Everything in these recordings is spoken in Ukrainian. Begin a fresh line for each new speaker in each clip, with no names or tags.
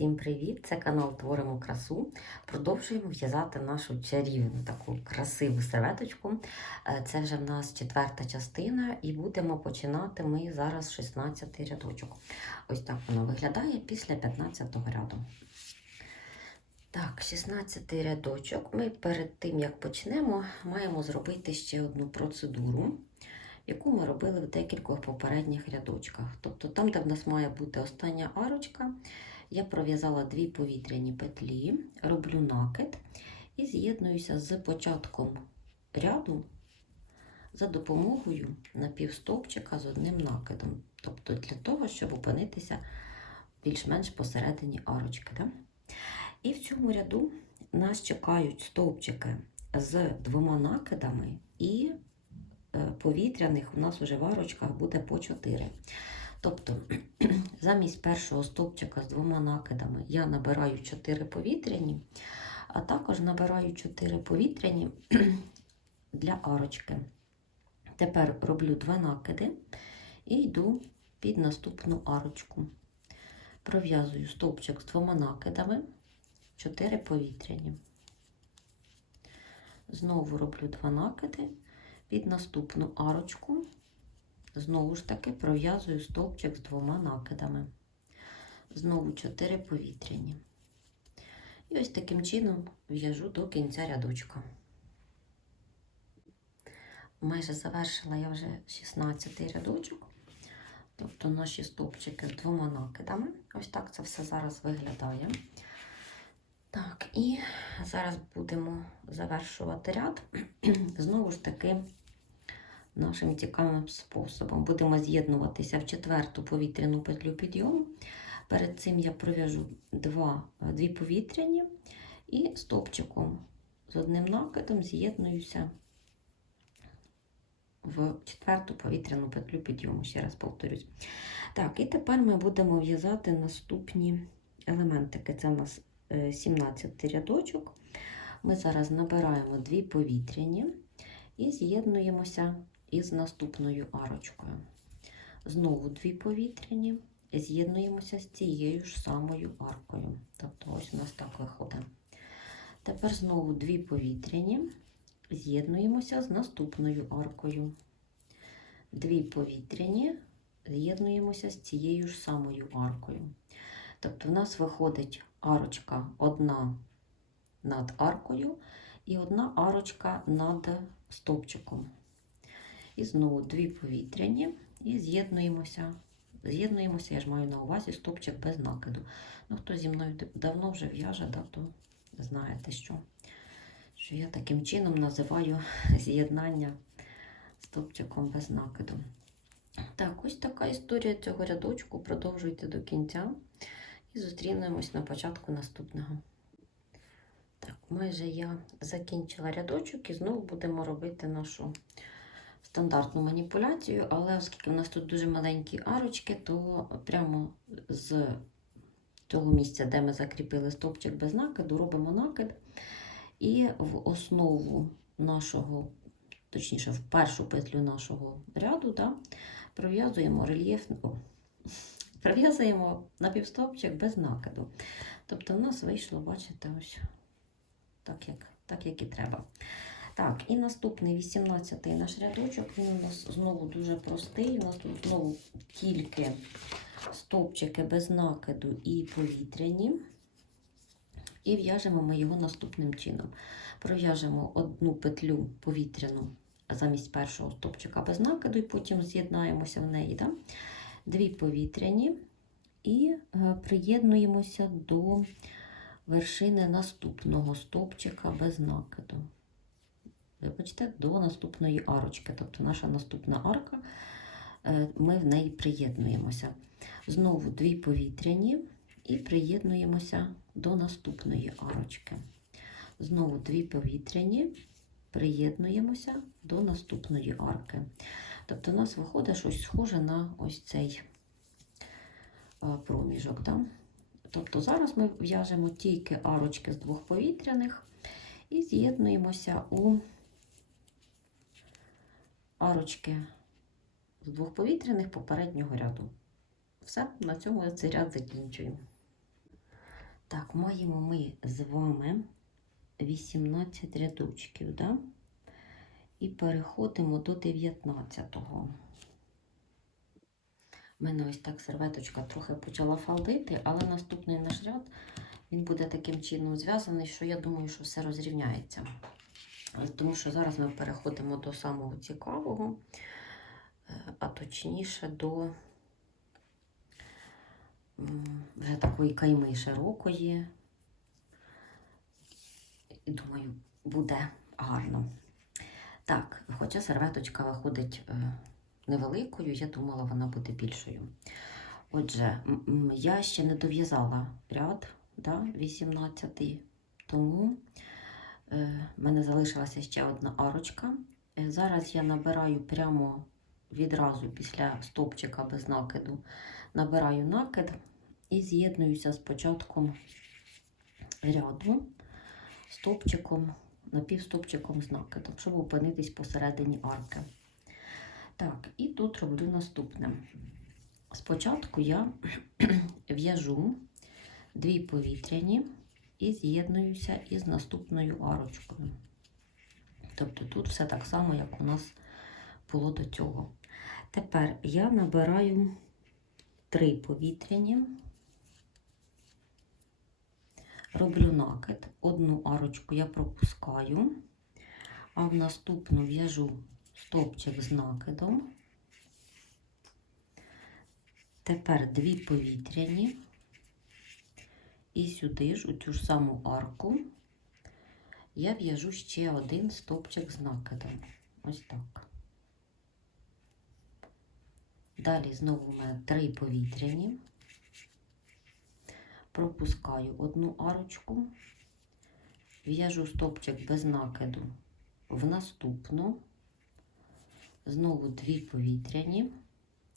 Всім привіт! Це канал Творимо красу. Продовжуємо в'язати нашу чарівну таку красиву серветочку. Е, Це вже в нас четверта частина, і будемо починати ми зараз 16 рядочок. Ось так воно виглядає після 15 ряду. Так, 16 рядочок. Ми перед тим, як почнемо, маємо зробити ще одну процедуру, яку ми робили в декількох попередніх рядочках. Тобто там, де в нас має бути остання арочка, я пров'язала дві повітряні петлі, роблю накид і з'єднуюся з початком ряду за допомогою напівстовпчика з одним накидом. Тобто для того, щоб опинитися більш-менш посередині арочки. Да? І в цьому ряду нас чекають стовпчики з двома накидами, і е, повітряних у нас уже в арочках буде по 4. Тобто, замість першого стовпчика з двома накидами я набираю 4 повітряні, а також набираю 4 повітряні для арочки. Тепер роблю два накиди і йду під наступну арочку. Пров'язую стовпчик з двома накидами, 4 повітряні. Знову роблю два накиди під наступну арочку. Знову ж таки пров'язую стовпчик з двома накидами. Знову 4 повітряні. І ось таким чином в'яжу до кінця рядочка. Майже завершила я вже 16 рядочок, тобто наші стовпчики з двома накидами. Ось так це все зараз виглядає. Так, і зараз будемо завершувати ряд. Знову ж таки, нашим цікавим способом. Будемо з'єднуватися в четверту повітряну петлю підйому. Перед цим я пров'яжу дві повітряні і стопчиком з одним накидом з'єднуюся в четверту повітряну петлю підйому. Ще раз повторюсь. Так, і тепер ми будемо в'язати наступні елементики. Це у нас 17 рядочок. Ми зараз набираємо дві повітряні і з'єднуємося із наступною арочкою. Знову дві повітряні, з'єднуємося з цією ж самою аркою. Тобто ось у нас так виходить. Тепер знову дві повітряні, з'єднуємося з наступною аркою. Дві повітряні, з'єднуємося з цією ж самою аркою. Тобто в нас виходить арочка одна над аркою і одна арочка над стовпчиком. І знову дві повітряні, і з'єднуємося. З'єднуємося, я ж маю на увазі стовпчик без накиду. Ну, хто зі мною давно вже в'яже, да, то знаєте, що, що я таким чином називаю з'єднання стовпчиком без накиду. Так, ось така історія цього рядочку. Продовжуйте до кінця і зустрінемось на початку наступного. Так, майже я закінчила рядочок і знову будемо робити нашу стандартну маніпуляцію, але оскільки в нас тут дуже маленькі арочки, то прямо з того місця, де ми закріпили стовпчик без накиду, робимо накид. І в основу нашого, точніше, в першу петлю нашого ряду, да, пров'язуємо рельєф, пров'язуємо напівстовпчик без накиду. Тобто, в нас вийшло, бачите, ось так, як, так, як і треба. Так, і наступний 18-й наш рядочок, він у нас знову дуже простий. У нас тут знову тільки стовпчики без накиду і повітряні. І в'яжемо ми його наступним чином. Пров'яжемо одну петлю повітряну замість першого стовпчика без накиду, і потім з'єднаємося в неї. Да? Дві повітряні і е, приєднуємося до вершини наступного стовпчика без накиду вибачте, до наступної арочки. Тобто наша наступна арка, е, ми в неї приєднуємося. Знову дві повітряні і приєднуємося до наступної арочки. Знову дві повітряні, приєднуємося до наступної арки. Тобто, у нас виходить щось схоже на ось цей проміжок. Да? Тобто, зараз ми в'яжемо тільки арочки з двох повітряних і з'єднуємося у арочки з двох повітряних попереднього ряду. Все, на цьому цей ряд закінчую. Так, маємо ми з вами 18 рядочків, да? І переходимо до 19-го. У мене ось так серветочка трохи почала фалдити, але наступний наш ряд він буде таким чином зв'язаний, що я думаю, що все розрівняється. Тому що зараз ми переходимо до самого цікавого, е, а точніше до вже такої кайми широкої. І думаю, буде гарно. Так, хоча серветочка виходить е, невеликою, я думала, вона буде більшою. Отже, я ще не дов'язала ряд да, 18, тому в мене залишилася ще одна арочка. Е, Зараз я набираю прямо відразу після стопчика без накиду, набираю накид і з'єднуюся з початком ряду стопчиком, напівстопчиком з накидом, щоб опинитись посередині арки. Так, і тут роблю наступне. Спочатку я в'яжу дві повітряні і з'єднуюся із наступною арочкою. Тобто тут все так само, як у нас було до цього. Тепер я набираю три повітряні, роблю накид, одну арочку я пропускаю, а в наступну в'яжу стопчик з накидом. Тепер дві повітряні. І сюди ж, у цю ж саму арку, я в'яжу ще один стопчик з накидом. Ось так. Далі знову у мене три повітряні. Пропускаю одну арочку, в'яжу стопчик без накиду в наступну, знову дві повітряні,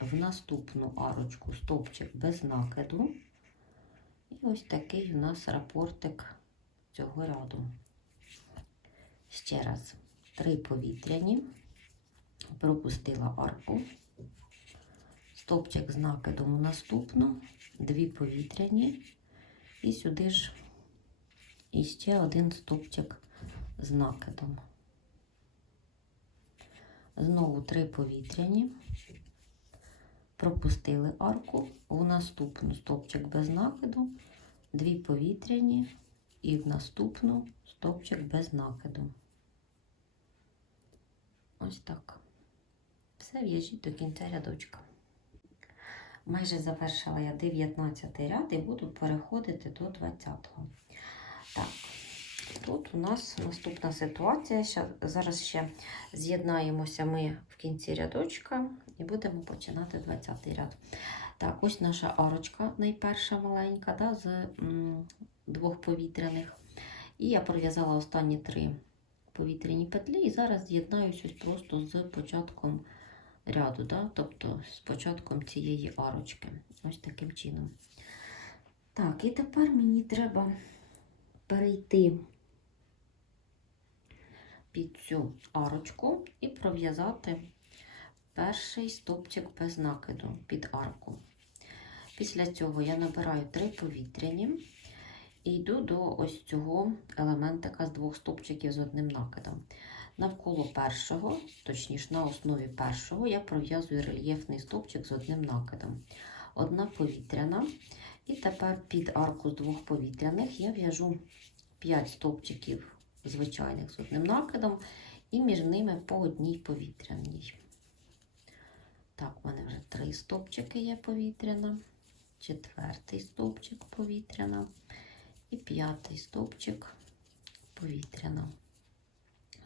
в наступну арочку стопчик без накиду. І ось такий у нас рапортик цього ряду. Ще раз, три повітряні, пропустила арку, стопчик з накидом у наступну, дві повітряні, і сюди ж і ще один стопчик з накидом. Знову три повітряні, пропустили арку, у наступну стопчик без накиду, дві повітряні і в наступну стопчик без накиду. Ось так. Все в'яжіть до кінця рядочка. Майже завершила я 19 ряд і буду переходити до 20-го. Так, тут у нас наступна ситуація. Зараз ще з'єднаємося ми в кінці рядочка і будемо починати 20 ряд. Так, ось наша арочка, найперша маленька, да, з двох повітряних. І я пров'язала останні три повітряні петлі, і зараз з'єднаюся просто з початком ряду, да, тобто з початком цієї арочки. Ось таким чином. Так, і тепер мені треба перейти під цю арочку і пров'язати перший стопчик без накиду під арку. Після цього я набираю три повітряні і йду до ось цього елементика з двох стопчиків з одним накидом. Навколо першого, точніше на основі першого, я пров'язую рельєфний стопчик з одним накидом. Одна повітряна. І тепер під арку з двох повітряних я в'яжу 5 стовпчиків звичайних з одним накидом, і між ними по одній повітряній. Так, у мене вже три стовпчики є повітряна, четвертий стовпчик повітряна і п'ятий стовпчик повітряна.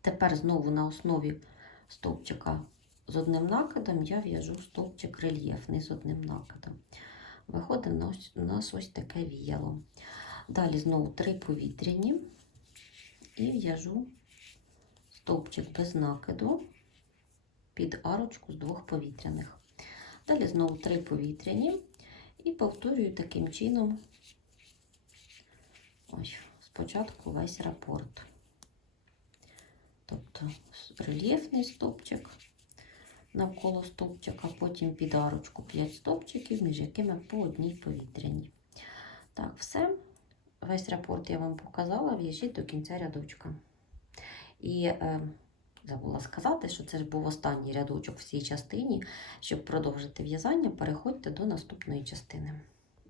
Тепер знову на основі стовпчика з одним накидом я в'яжу стовпчик рельєфний з одним накидом. Виходить у нас, ось таке віяло. Далі знову три повітряні і в'яжу стовпчик без накиду під арочку з двох повітряних. Далі знову три повітряні і повторюю таким чином ось спочатку весь рапорт. Тобто рельєфний стовпчик навколо стовпчика, потім під арочку 5 стовпчиків, між якими по одній повітряній. Так, все. Весь рапорт я вам показала, в'яжіть до кінця рядочка. І е, забула сказати, що це був останній рядочок в цій частині. Щоб продовжити в'язання, переходьте до наступної частини.